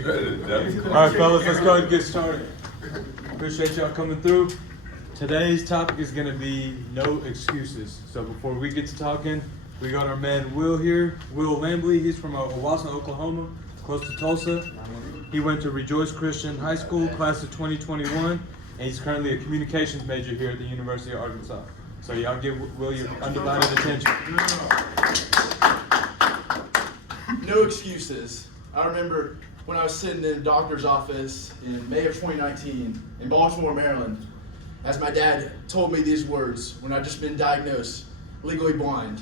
All right, fellas, let's go ahead and get started. Appreciate y'all coming through. Today's topic is going to be no excuses. So before we get to talking, we got our man Will here. Will Lambley, he's from Owasso, Oklahoma, close to Tulsa. He went to Rejoice Christian High School, class of 2021, and he's currently a communications major here at the University of Arkansas. So y'all give Will your undivided attention. No excuses. I remember when I was sitting in a doctor's office in May of 2019 in Baltimore, Maryland, as my dad told me these words when I'd just been diagnosed legally blind.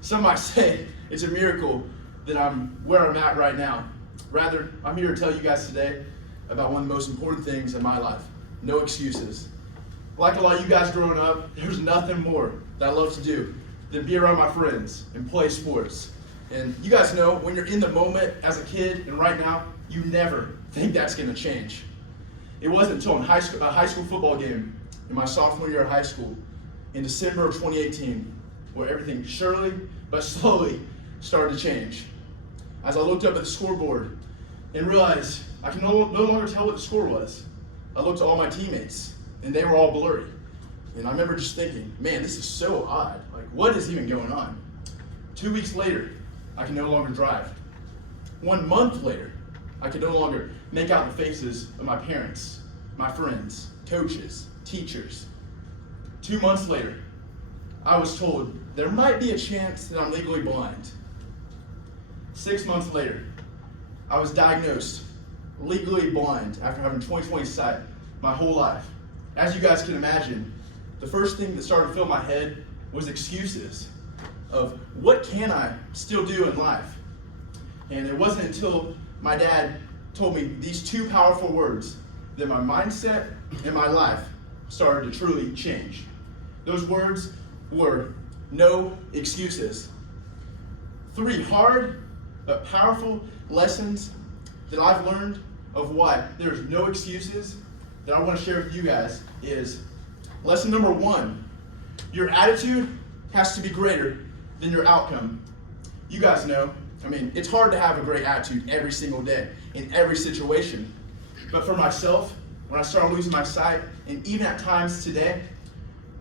Some might say it's a miracle that I'm where I'm at right now. Rather, I'm here to tell you guys today about one of the most important things in my life: no excuses. Like a lot of you guys growing up, there's nothing more that I love to do than be around my friends and play sports. And you guys know, when you're in the moment as a kid and right now, you never think that's going to change. It wasn't until a high school football game in my sophomore year of high school in December of 2018 where everything surely but slowly started to change. As I looked up at the scoreboard and realized I can no longer tell what the score was, I looked at all my teammates and they were all blurry. And I remember just thinking, man, this is so odd. Like, what is even going on? 2 weeks later, I can no longer drive. 1 month later, I could no longer make out the faces of my parents, my friends, coaches, teachers. 2 months later, I was told there might be a chance that I'm legally blind. 6 months later, I was diagnosed legally blind after having 20/20 sight my whole life. As you guys can imagine, the first thing that started to fill my head was excuses of what can I still do in life. And it wasn't until my dad told me these two powerful words that my mindset and my life started to truly change. Those words were no excuses. 3 hard but powerful lessons that I've learned of why there's no excuses that I want to share with you guys is lesson number 1, your attitude has to be greater than your outcome. You guys know, it's hard to have a great attitude every single day in every situation. But for myself, when I started losing my sight, and even at times today,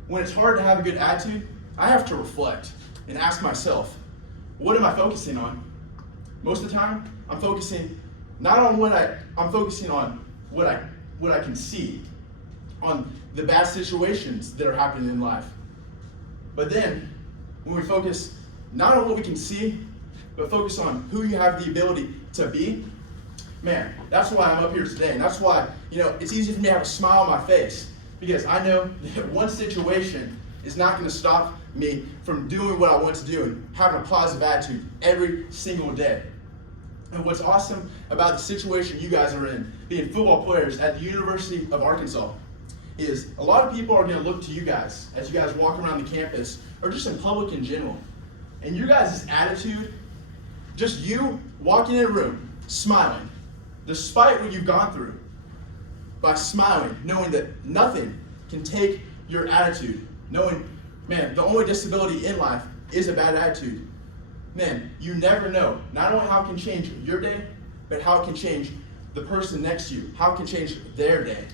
when it's hard to have a good attitude, I have to reflect and ask myself, what am I focusing on? Most of the time, I'm focusing not on what I'm focusing on what I can see, on the bad situations that are happening in life. But then, when we focus not on what we can see, but focus on who you have the ability to be, man, that's why I'm up here today. And that's why, it's easy for me to have a smile on my face, because I know that one situation is not going to stop me from doing what I want to do and having a positive attitude every single day. And what's awesome about the situation you guys are in, being football players at the University of Arkansas, is a lot of people are going to look to you guys as you guys walk around the campus or just in public in general. And your guys' attitude, just you walking in a room, smiling, despite what you've gone through, by smiling, knowing that nothing can take your attitude, knowing, man, the only disability in life is a bad attitude. Man, you never know not only how it can change your day, but how it can change the person next to you, how it can change their day.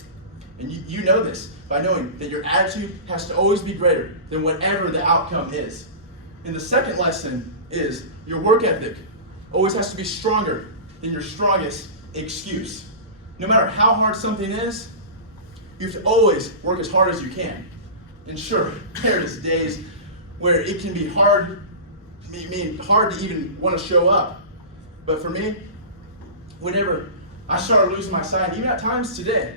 And you know this by knowing that your attitude has to always be greater than whatever the outcome is. And the second lesson is your work ethic always has to be stronger than your strongest excuse. No matter how hard something is, you have to always work as hard as you can. And sure, there's days where it can be hard to even want to show up. But for me, whenever I started losing my sight, even at times today,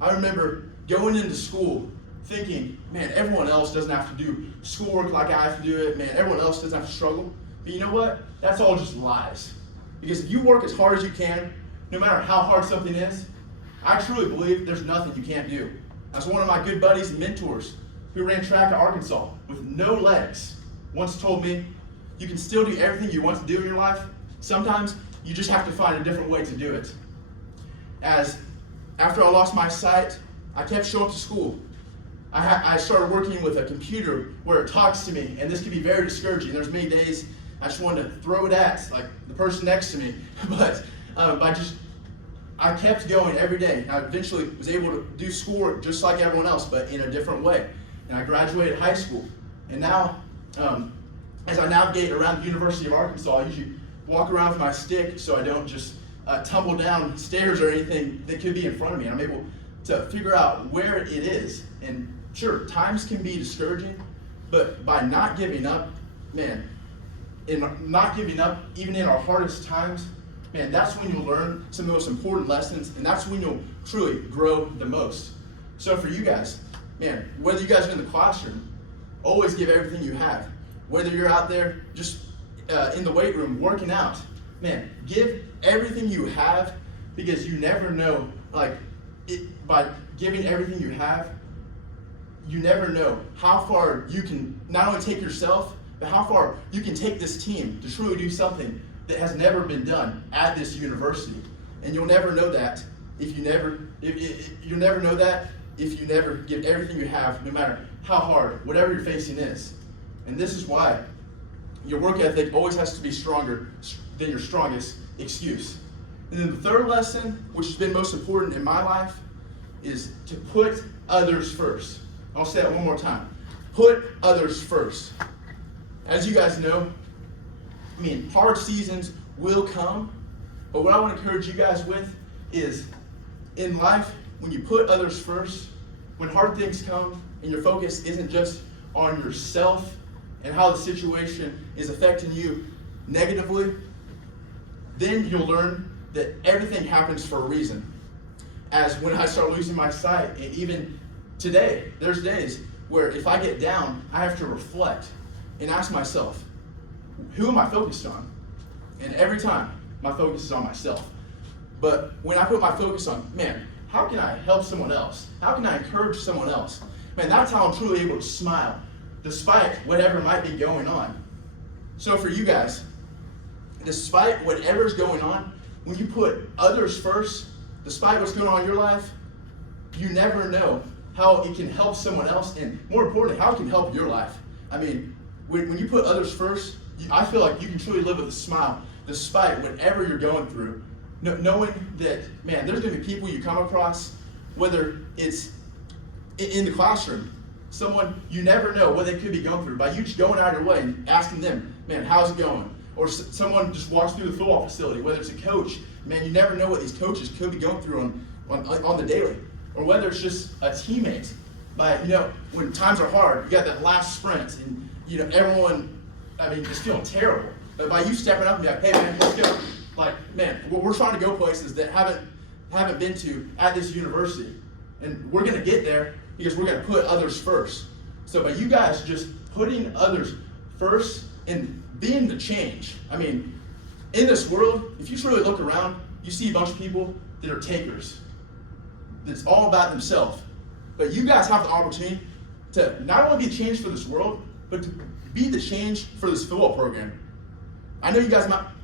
I remember going into school thinking, man, everyone else doesn't have to do schoolwork like I have to do it. Man, everyone else doesn't have to struggle. But you know what? That's all just lies. Because if you work as hard as you can, no matter how hard something is, I truly believe there's nothing you can't do. As one of my good buddies and mentors who ran track at Arkansas with no legs once told me, you can still do everything you want to do in your life. Sometimes you just have to find a different way to do it. After I lost my sight, I kept showing up to school. I started working with a computer where it talks to me, and this can be very discouraging. There's many days I just wanted to throw it at like the person next to me, but by just I kept going every day. I eventually was able to do schoolwork just like everyone else, but in a different way. And I graduated high school. And now, as I navigate around the University of Arkansas, I usually walk around with my stick so I don't just tumble down stairs or anything that could be in front of me. I'm able to figure out where it is. And sure, times can be discouraging, but by not giving up, man, in not giving up, even in our hardest times, man, that's when you'll learn some of the most important lessons, and that's when you'll truly grow the most. So for you guys, man, whether you guys are in the classroom, always give everything you have. Whether you're out there just in the weight room working out, man, give everything you have, because you never know, by giving everything you have, you never know how far you can not only take yourself, but how far you can take this team to truly do something that has never been done at this university. And you'll never know that if you never give everything you have, no matter how hard, whatever you're facing is. And this is why your work ethic always has to be stronger than your strongest excuse. And then the third lesson, which has been most important in my life, is to put others first. I'll say that one more time. Put others first. As you guys know, hard seasons will come, but what I want to encourage you guys with is, in life, when you put others first, when hard things come and your focus isn't just on yourself and how the situation is affecting you negatively, then you'll learn that everything happens for a reason. As when I start losing my sight, and even today, there's days where if I get down, I have to reflect and ask myself, who am I focused on? And every time, my focus is on myself. But when I put my focus on, man, how can I help someone else? How can I encourage someone else? Man, that's how I'm truly able to smile, despite whatever might be going on. So for you guys, despite whatever's going on, when you put others first, despite what's going on in your life, you never know how it can help someone else, and more importantly, how it can help your life. When you put others first, I feel like you can truly live with a smile, despite whatever you're going through. Knowing that, man, there's going to be people you come across, whether it's in the classroom, someone you never know what they could be going through. By you just going out of your way and asking them, man, how's it going? Or someone just walks through the football facility, whether it's a coach, man, you never know what these coaches could be going through on the daily. Or whether it's just a teammate. When times are hard, you got that last sprint, and everyone, just feeling terrible. But by you stepping up and be like, hey man, let's go. We're trying to go places that haven't been to at this university. And we're gonna get there because we're gonna put others first. So by you guys just putting others first and being the change. In this world, if you truly look around, you see a bunch of people that are takers. That's all about themselves. But you guys have the opportunity to not only be changed for this world, but to be the change for this football program. I know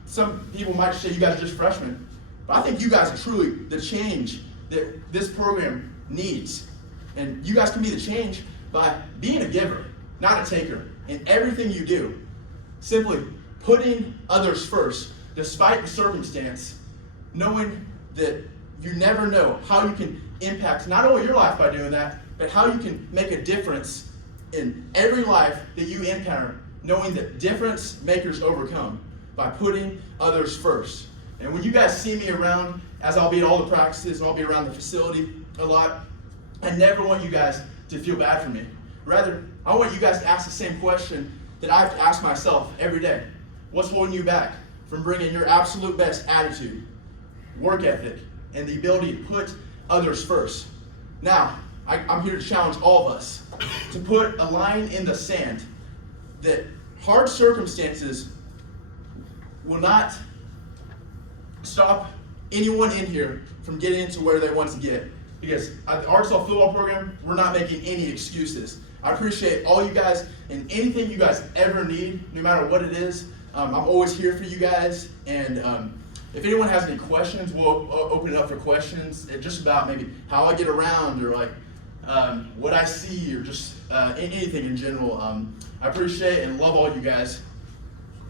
some people might say you guys are just freshmen, but I think you guys are truly the change that this program needs. And you guys can be the change by being a giver, not a taker, in everything you do. Simply putting others first, despite the circumstance, knowing that you never know how you can impact not only your life by doing that, but how you can make a difference in every life that you encounter, knowing that difference makers overcome by putting others first. And when you guys see me around, as I'll be at all the practices and I'll be around the facility a lot, I never want you guys to feel bad for me. Rather, I want you guys to ask the same question that I have to ask myself every day. What's holding you back from bringing your absolute best attitude, work ethic, and the ability to put others first? Now, I'm here to challenge all of us to put a line in the sand that hard circumstances will not stop anyone in here from getting into where they want to get. Because at the Arkansas Football Program, we're not making any excuses. I appreciate all you guys, and anything you guys ever need, no matter what it is, I'm always here for you guys. And if anyone has any questions, we'll open it up for questions, just about maybe how I get around, or what I see, or just anything in general. I appreciate and love all you guys.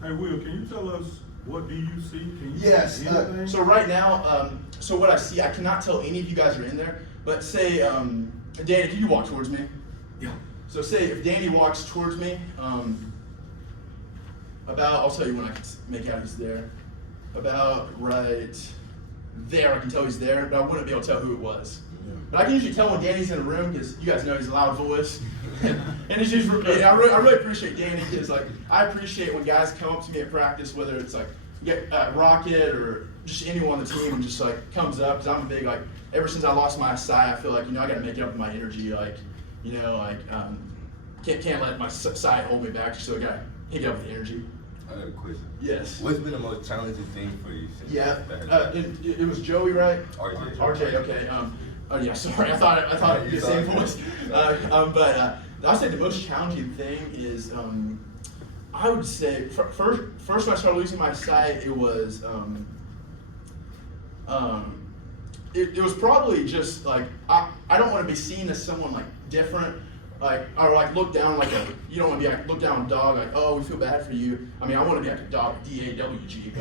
Hey Will, can you tell us What do you see? Can you Yes. see anything? So right now, so what I see, I cannot tell any of you guys are in there, but say, Danny, can you walk towards me? Yeah. So say if Danny walks towards me, I'll tell you when I can make out he's there. About right there, I can tell he's there, but I wouldn't be able to tell who it was. But I can usually tell when Danny's in a room because you guys know he's a loud voice. And it's just, I really appreciate Danny because like I appreciate when guys come up to me at practice, whether it's like Rocket or just anyone on the team, and just like comes up because I'm a big like. Ever since I lost my sight, I feel like I got to make it up with my energy. Like can't let my sight hold me back. So I got to pick it up with the energy. I got a question. Yes. What's been the most challenging thing for you? Since Yeah. It was Joey, right? RJ. RJ. Okay. Oh yeah. Sorry. I thought it'd be the same voice. But I would say the most challenging thing is I would say first when I started losing my sight, it was it was probably just like I don't want to be seen as someone like different, like or like look down like you don't want to be like look down on a dog like, oh, we feel bad for you. I mean, I want to be like a dog, DAWG,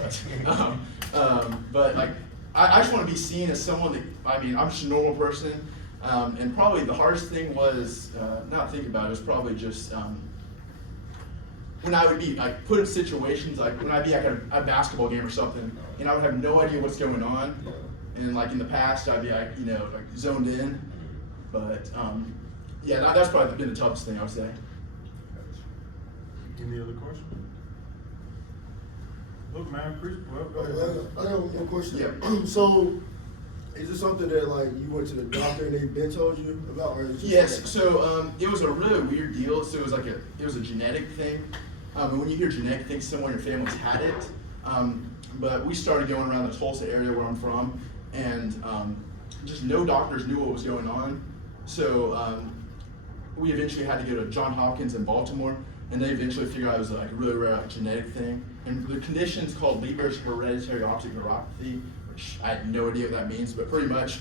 but like I just want to be seen as someone that I'm just a normal person, and probably the hardest thing was not thinking about it was probably just when I would be like put in situations like when I'd be like at a basketball game or something, and I would have no idea what's going on. And like in the past, I'd be like, like zoned in, but yeah, that's probably been the toughest thing I would say. Any other questions? Look, man, I got one question. Yeah. So, is it something that like you went to the doctor and they've been told you about, or is it just Yes. like, So it was a really weird deal. So it was like it was a genetic thing. And when you hear genetic things, someone in your family's had it. But we started going around the Tulsa area where I'm from, and just no doctors knew what was going on. So we eventually had to go to Johns Hopkins in Baltimore, and they eventually figured out it was like a really rare genetic thing. And the condition's called Leber's hereditary optic neuropathy, which I had no idea what that means, but pretty much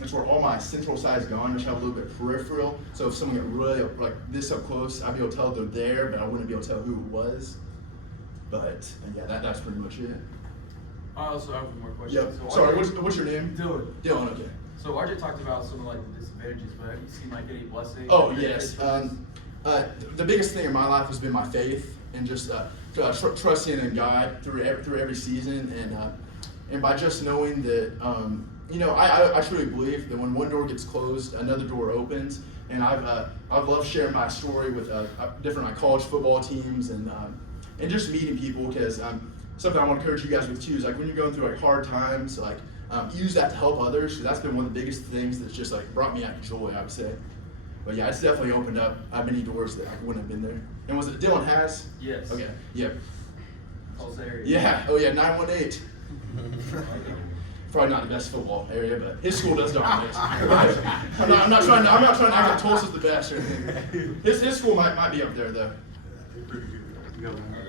it's where all my central side is gone, which have a little bit peripheral. So if someone got really like this up close, I'd be able to tell they're there, but I wouldn't be able to tell who it was. But yeah, that's pretty much it. I also have one more question. Yep. So Sorry, RJ what's your name? Dylan. Dylan, okay. So RJ talked about some of like the disadvantages, but have you seen like any blessings? Oh yes. The biggest thing in my life has been my faith and just trusting in God through every season, and by just knowing that I truly believe that when one door gets closed, another door opens. And I've loved sharing my story with different like college football teams and just meeting people, because something I want to encourage you guys with too is like when you're going through like hard times, like use that to help others. So that's been one of the biggest things that's just like brought me out of joy, I would say. But yeah, it's definitely opened up many doors that I wouldn't have been there. And was it Dylan has? Yes. Okay. Yeah. Tulsa area. Yeah. Oh yeah. 918. Probably not the best football area, but his school does dominate. I'm not trying to act like Tulsa's the best or anything. His school might be up there though.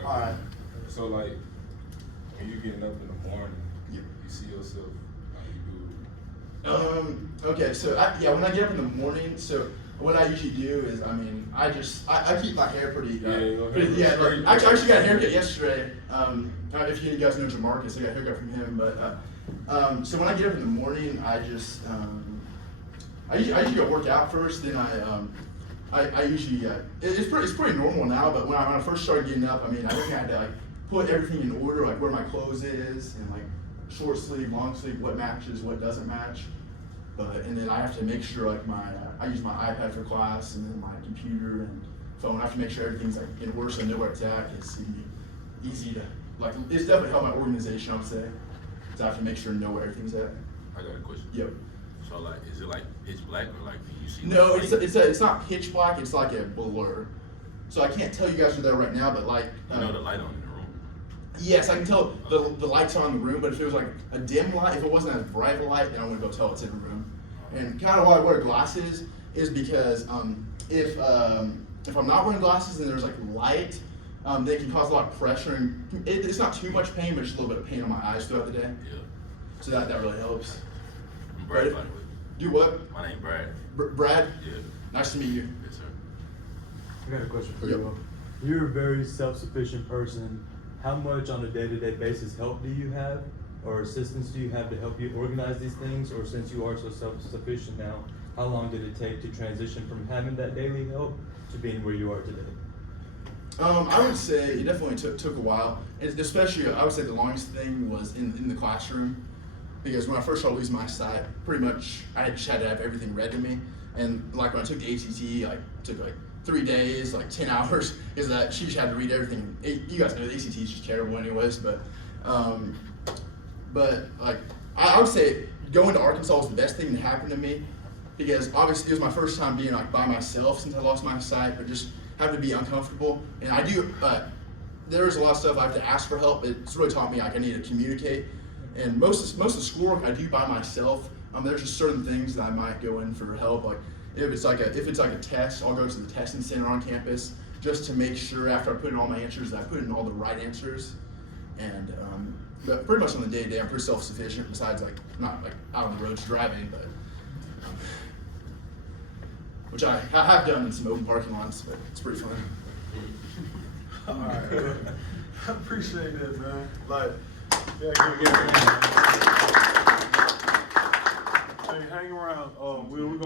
all right? So like, when you getting up in the morning, you see yourself how you do it. Okay, so when I get up in the morning, so what I usually do is, I keep my hair pretty, I actually got a haircut yesterday. If you guys know Jamarcus, I got a haircut from him, but, so when I get up in the morning, I usually go work out first, then I usually, it's pretty normal now, but when I first started getting up, I think I had to like put everything in order, like where my clothes is, and like short sleeve, long sleeve, what matches, what doesn't match. And then I have to make sure like I use my iPad for class, and then my computer and phone. I have to make sure everything's like in order, so I know where it's at. It's easy to like. It's definitely helped my organization, I would say. So I have to make sure to know where everything's at. I got a question. Yep. So like, is it like pitch black or like you see? No, it's not pitch black. It's like a blur. So I can't tell you guys are there right now, but like. You know the light on in the room. Yes, I can tell the lights are on the room, but if it was like a dim light, if it wasn't as bright a light, then I wouldn't go tell it's in the room. And kind of why I wear glasses is because if I'm not wearing glasses and there's like light, they can cause a lot of pressure, and it's not too much pain, but just a little bit of pain on my eyes throughout the day. Yeah. So that really helps. I'm Brad, by the way. Do what? My name Brad. Brad? Yeah. Nice to meet you. Yes, sir. I got a question for Yep. you. You're a very self-sufficient person. how much on a day-to-day basis help do you have, or assistance do you have to help you organize these things? Or since you are so self-sufficient now, how long did it take to transition from having that daily help to being where you are today? I would say it definitely took a while, and especially I would say the longest thing was in the classroom, because when I first started losing my sight, pretty much I just had to have everything read to me, and like when I took the ACT, like took like 3 days, like 10 hours, is that she just had to read everything. You guys know the ACT is just terrible anyways, but like I would say going to Arkansas was the best thing that happened to me, because obviously it was my first time being like by myself since I lost my sight, but just having to be uncomfortable. And I do, there's a lot of stuff I have to ask for help. It's really taught me like I need to communicate. And most of the schoolwork I do by myself. There's just certain things that I might go in for help. Like if it's like a test, I'll go to the testing center on campus just to make sure after I put in all my answers that I put in all the right answers. And but pretty much on the day-to-day, I'm pretty self-sufficient. Besides like not like out on the roads driving, but which I have done in some open parking lots, but it's pretty fun. All right, well, I appreciate that, man. Like, yeah, hey, hang around. We're gonna